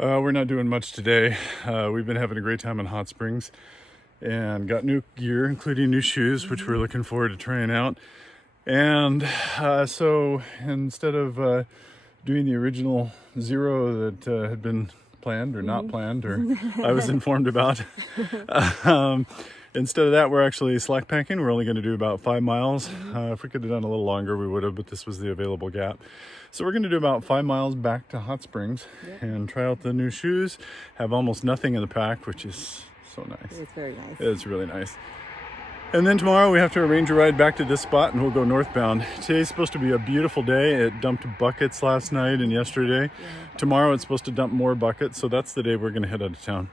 We're not doing much today. We've been having a great time in Hot Springs and got new gear, including new shoes, which we're looking forward to trying out. And so instead of doing the original 0 that had been planned or not planned, or I was informed about, instead of that, we're actually slack packing. We're only going to do about 5 miles. If we could have done a little longer, we would have, but this was the available gap. So we're going to do about 5 miles back to Hot Springs and try out the new shoes. Have almost nothing in the pack, which is so nice. It's very nice. It's really nice. And then tomorrow we have to arrange a ride back to this spot and we'll go northbound. Today's supposed to be a beautiful day. It dumped buckets last night and yesterday. Tomorrow it's supposed to dump more buckets, so that's the day we're going to head out of town.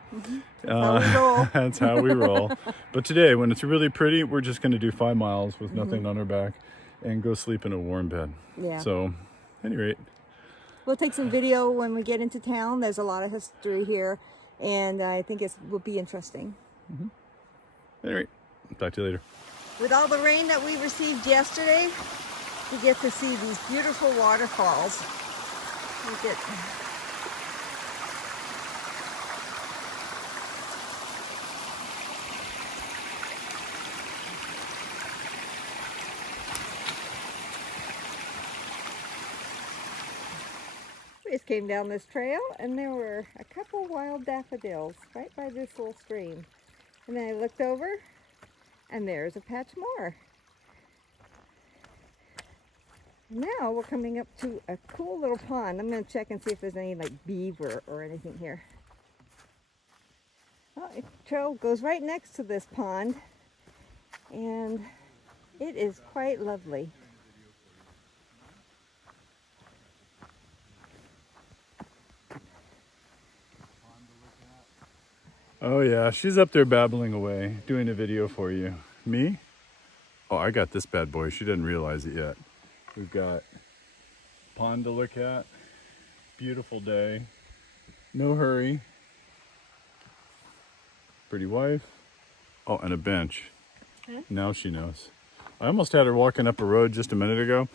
That's how we roll. But today, when it's really pretty, we're just going to do 5 miles with nothing on our back and go sleep in a warm bed. Yeah. So, at any rate. We'll take some video when we get into town. There's a lot of history here, and I think it will be interesting. At any rate, talk to you later. With all the rain that we received yesterday, we get to see these beautiful waterfalls. We just came down this trail and there were a couple wild daffodils right by this little stream. And then I looked over and there's a patch more. Now we're coming up to a cool little pond. I'm going to check and see if there's any like beaver or anything here. Well, the trail goes right next to this pond and it is quite lovely. Oh yeah, she's up there babbling away, doing a video for you. Me? Oh, I got this bad boy. She didn't realize it yet. We've got pond to look at, beautiful day, no hurry, pretty wife, oh, and a bench. Now she knows. I almost had her walking up a road just a minute ago.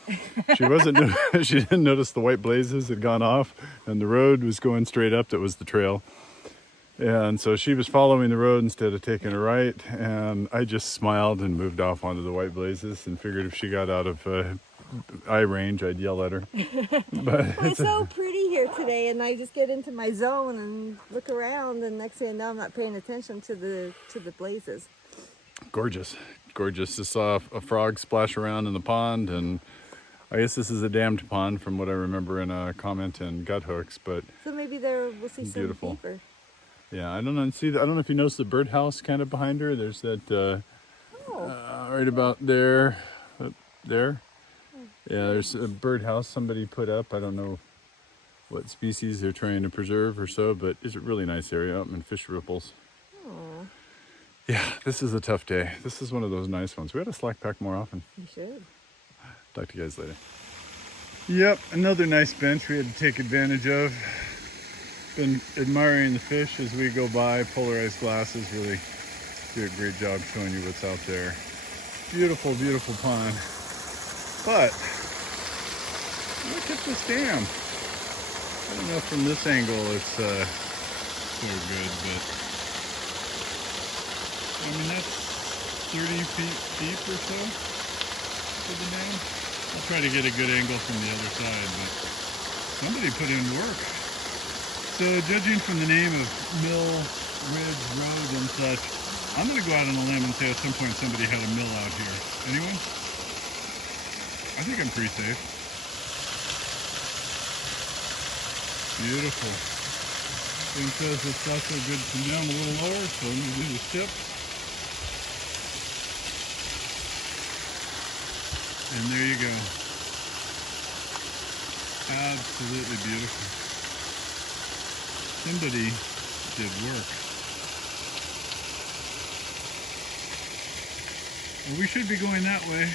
She she didn't notice the white blazes had gone off and the road was going straight up. That was the trail. And so she was following the road instead of taking a right, and I just smiled and moved off onto the white blazes and figured if she got out of eye range, I'd yell at her. But it's so pretty here today, and I just get into my zone and look around, and next thing I know, I'm not paying attention to the blazes. Gorgeous, gorgeous. Just saw a frog splash around in the pond, and I guess this is a dammed pond from what I remember in a comment in Gut Hooks, but so maybe there we'll see some beautiful. beaver. Yeah, I don't know. I don't know if you noticed the birdhouse kind of behind her. There's that right about there. There. Yeah, there's a birdhouse somebody put up. I don't know what species they're trying to preserve or so, but it's a really nice area up in Fish Ripples. Aww. Yeah, this is a tough day. This is one of those nice ones. We ought to slack pack more often. You should. Talk to you guys later. Yep, another nice bench we had to take advantage of. Been admiring the fish as we go by. Polarized glasses really do a great job showing you what's out there. Beautiful, beautiful pond. But look at this dam. I don't know if from this angle it's so good, but I mean that's 30 feet deep or so for the dam. I'll try to get a good angle from the other side, but somebody put in work. So judging from the name of Mill Ridge Road and such, I'm going to go out on a limb and say at some point somebody had a mill out here. Anyone? I think I'm pretty safe. Beautiful. Tim says it's also good to come down a little lower, so I'm going to do the tip. And there you go. Absolutely beautiful. Somebody did work. Well, we should be going that way,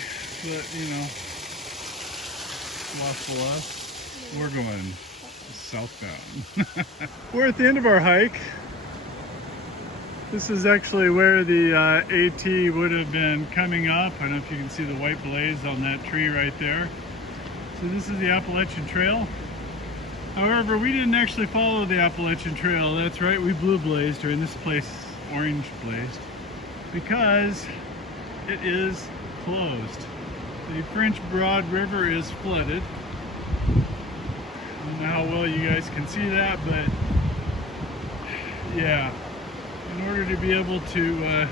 but you know, lost for us. We're going southbound. We're at the end of our hike. This is actually where the AT would have been coming up. I don't know if you can see the white blaze on that tree right there. So this is the Appalachian Trail. However, we didn't actually follow the Appalachian Trail. That's right, we blue blazed, or in this place, orange blazed, because it is closed. The French Broad River is flooded. I don't know how well you guys can see that, but yeah, in order to be able to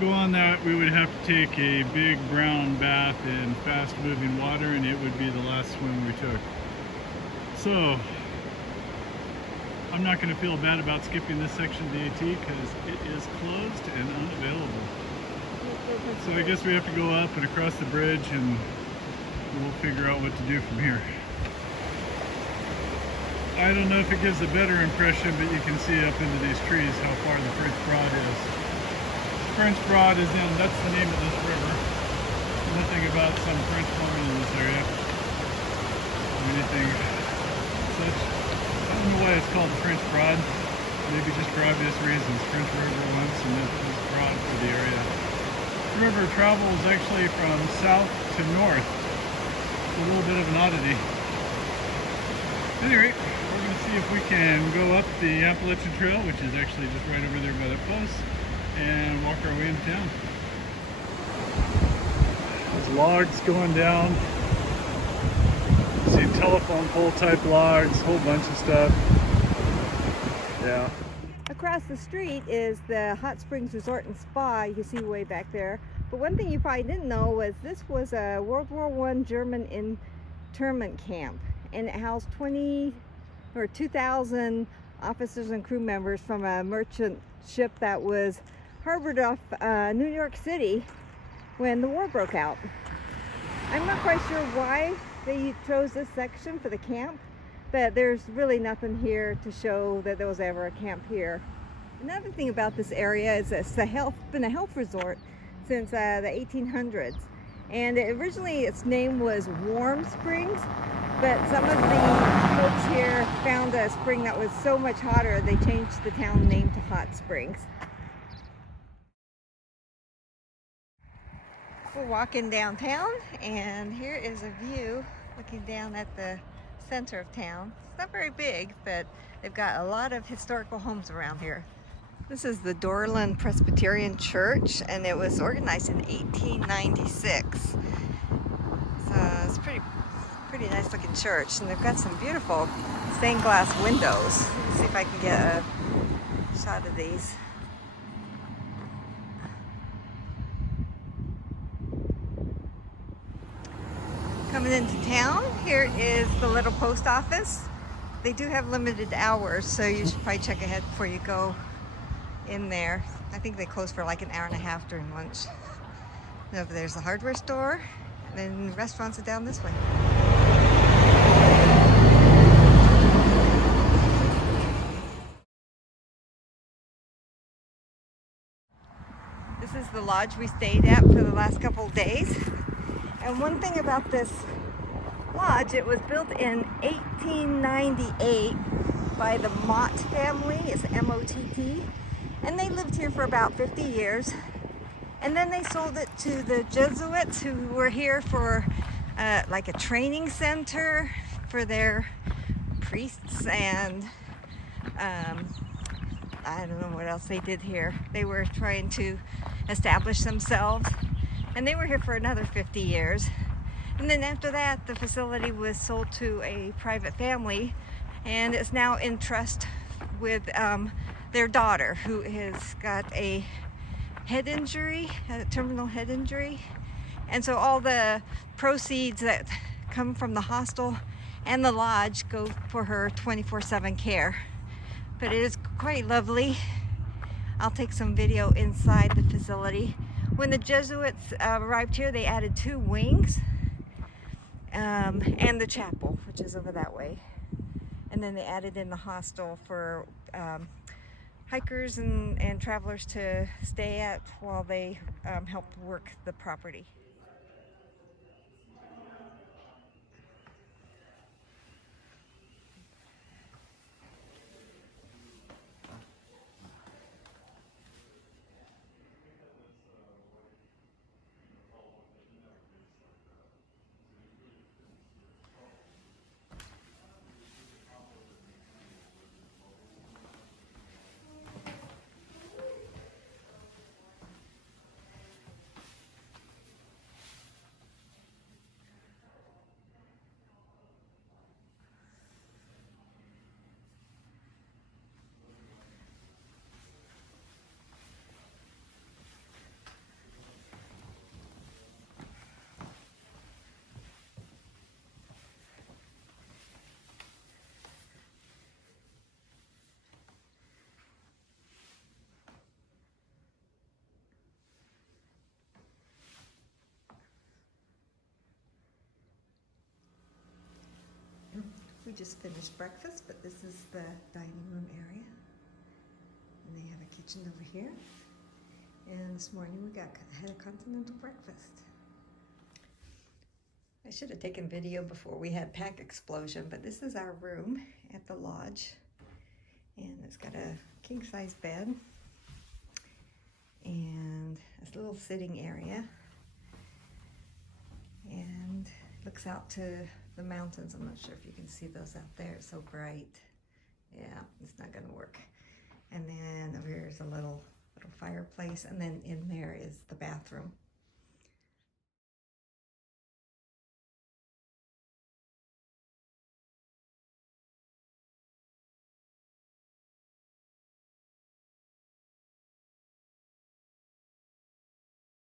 go on that, we would have to take a big brown bath in fast moving water, and it would be the last swim we took. So I'm not going to feel bad about skipping this section of the AT because it is closed and unavailable. So I guess we have to go up and across the bridge, and we'll figure out what to do from here. I don't know if it gives a better impression, but you can see up into these trees how far the French Broad is. French Broad is in, that's the name of this river. Nothing about some French woman in this area or anything such. I don't know why it's called the French Broad. Maybe just for obvious reasons. French River once, and this is broad for the area. The river travels actually from south to north. It's a little bit of an oddity. At any rate, we're going to see if we can go up the Appalachian Trail, which is actually just right over there by the post, and walk our way into town. There's logs going down. You see telephone pole type logs, a whole bunch of stuff. Yeah. Across the street is the Hot Springs Resort and Spa, you can see way back there. But one thing you probably didn't know was this was a World War I German internment camp, and it housed 2,000 officers and crew members from a merchant ship that was harbored off New York City when the war broke out. I'm not quite sure why they chose this section for the camp, but there's really nothing here to show that there was ever a camp here. Another thing about this area is it's been a health resort since the 1800s, and originally its name was Warm Springs, but some of the folks here found a spring that was so much hotter they changed the town name to Hot Springs. We're walking downtown, and here is a view looking down at the center of town. It's not very big, but they've got a lot of historical homes around here. This is the Dorland Presbyterian Church, and it was organized in 1896. So it's pretty nice looking church, and they've got some beautiful stained glass windows. Let's see if I can get a shot of these. Coming into town, here is the little post office. They do have limited hours, so you should probably check ahead before you go in there. I think they close for like an hour and a half during lunch. And over there's the hardware store, and then restaurants are down this way. This is the lodge we stayed at for the last couple of days. And one thing about this lodge, it was built in 1898 by the Mott family. It's M-O-T-T. And they lived here for about 50 years. And then they sold it to the Jesuits, who were here for like a training center for their priests, and I don't know what else they did here. They were trying to establish themselves, and they were here for another 50 years. And then after that, the facility was sold to a private family, and it's now in trust with their daughter, who has got a head injury, a terminal head injury. And so all the proceeds that come from the hostel and the lodge go for her 24/7 care. But it is quite lovely. I'll take some video inside the facility. When the Jesuits arrived here, they added 2 wings and the chapel, which is over that way. And then they added in the hostel for hikers and travelers to stay at while they help work the property. We just finished breakfast, but this is the dining room area. And they have a kitchen over here. And this morning we had a continental breakfast. I should have taken video before we had pack explosion, but this is our room at the lodge. And it's got a king-size bed and a little sitting area. And looks out to the mountains. I'm not sure if you can see those out there. It's so bright. Yeah, it's not gonna work. And then over here is a little fireplace, and then in there is the bathroom.